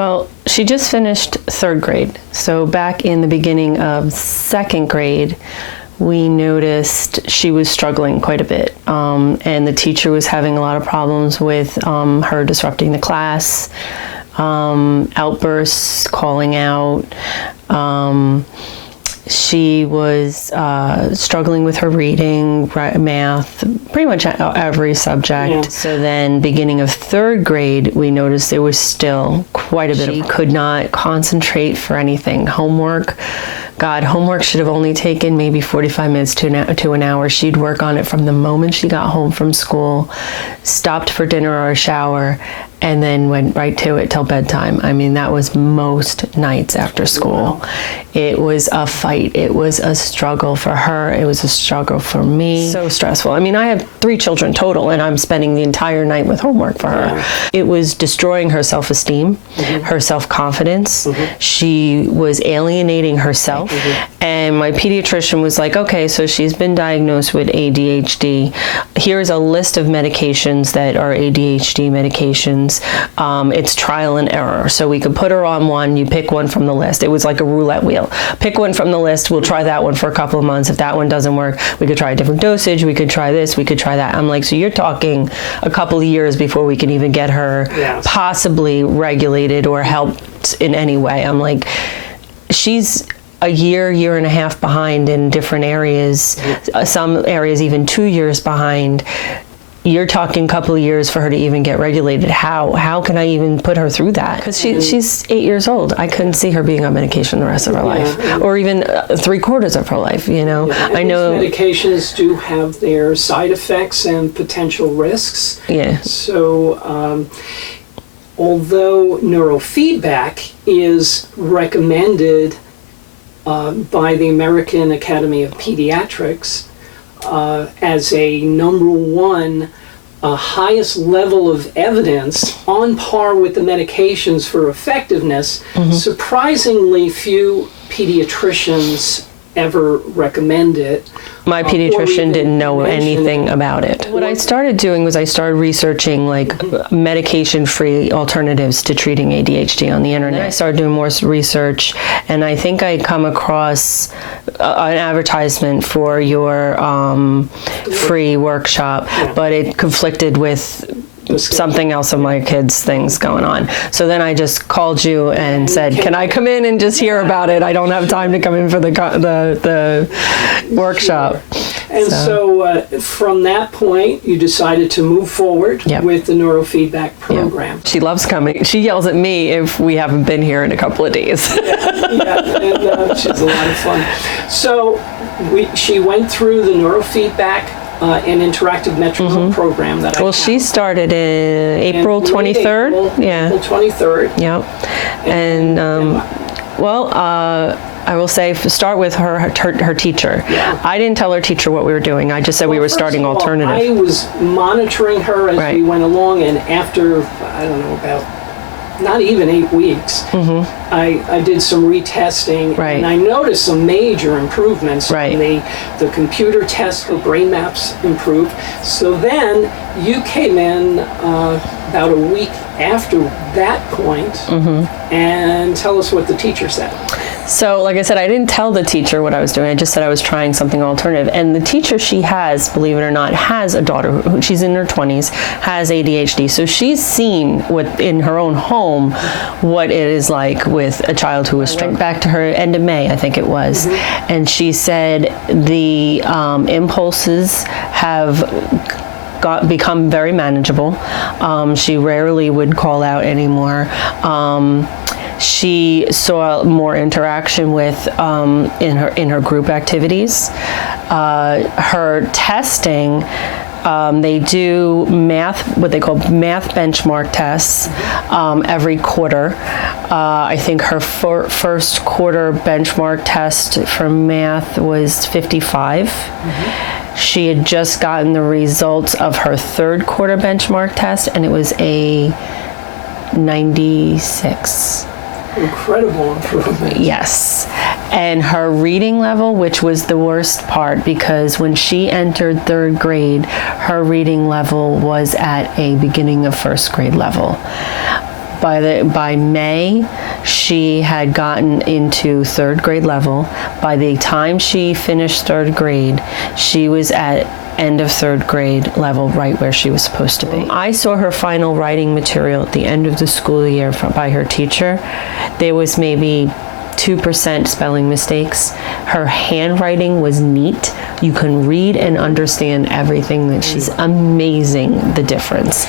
Well, she just finished third grade. So back in the beginning of second grade, we noticed she was struggling quite a bit. And the teacher was having a lot of problems with her disrupting the class, outbursts, calling out. She was struggling with her reading, math, pretty much every subject. Yeah. So then beginning of third grade, we noticed there was still quite a bit. She could not concentrate for anything. Homework should have only taken maybe 45 minutes to an hour. She'd work on it from the moment she got home from school, stopped for dinner or a shower, and then went right to it till bedtime. I mean, that was most nights after school. Wow. It was a fight. It was a struggle for her. It was a struggle for me. So stressful. I mean, I have 3 children total, and I'm spending the entire night with homework for her. Yeah. It was destroying her self-esteem, her self-confidence. She was alienating herself. And my pediatrician was like, okay, so she's been diagnosed with ADHD. Here's a list of medications that are ADHD medications. It's trial and error. So we could put her on one, you pick one from the list. It was like a roulette wheel. Pick one from the list, we'll try that one for a couple of months. If that one doesn't work, we could try a different dosage, we could try this, we could try that. I'm like, so you're talking a couple of years before we can even get her possibly regulated or helped in any way. I'm like, she's a year and a half behind in different areas, some areas even 2 years behind. You're talking a couple of years for her to even get regulated. How can I even put her through that? Because she's 8 years old. I couldn't see her being on medication the rest of her life, or even 3/4 of her life. You know, and I know these medications do have their side effects and potential risks. Yeah. So, although neurofeedback is recommended by the American Academy of Pediatrics as a #1 highest level of evidence on par with the medications for effectiveness, surprisingly few pediatricians ever recommend it. My pediatrician didn't know anything about it. What I started doing was I started researching like medication-free alternatives to treating ADHD on the internet. I started doing more research, and I think I come across an advertisement for your free workshop, but it conflicted with something else of my kids' things going on. So then I just called you and said, can I come in and just hear about it? I don't have time to come in for the workshop. And so from that point, you decided to move forward with the neurofeedback program. Yep. She loves coming. She yells at me if we haven't been here in a couple of days. And she's a lot of fun. So she went through the neurofeedback an interactive metronome program that she started in April 23rd. April 23rd. Yep. And I will say, start with her teacher. Yeah. I didn't tell her teacher what we were doing. I just said we were starting alternative. I was monitoring her as we went along, and after, I don't know, about not even 8 weeks, I did some retesting, and I noticed some major improvements. The computer test for brain maps improved. So then you came in about a week after that point, and tell us what the teacher said. So, like I said, I didn't tell the teacher what I was doing. I just said I was trying something alternative. And the teacher she has, believe it or not, has a daughter who she's in her 20s, has ADHD. So she's seen in her own home what it is like with a child who was struggling. Back to her end of May, I think it was. And she said the impulses have become very manageable. She rarely would call out anymore. She saw more interaction with in her group activities. Her testing, they do what they call math benchmark tests every quarter. I think her first quarter benchmark test for math was 55. She had just gotten the results of her third quarter benchmark test, and it was a 96. Incredible improvement. Yes. And her reading level, which was the worst part, because when she entered third grade, her reading level was at a beginning of first grade level. By May, she had gotten into third grade level. By the time she finished third grade, she was at end of third grade level, right where she was supposed to be. I saw her final writing material at the end of the school year by her teacher. There was maybe 2% spelling mistakes. Her handwriting was neat. You can read and understand everything that she's amazing, the difference.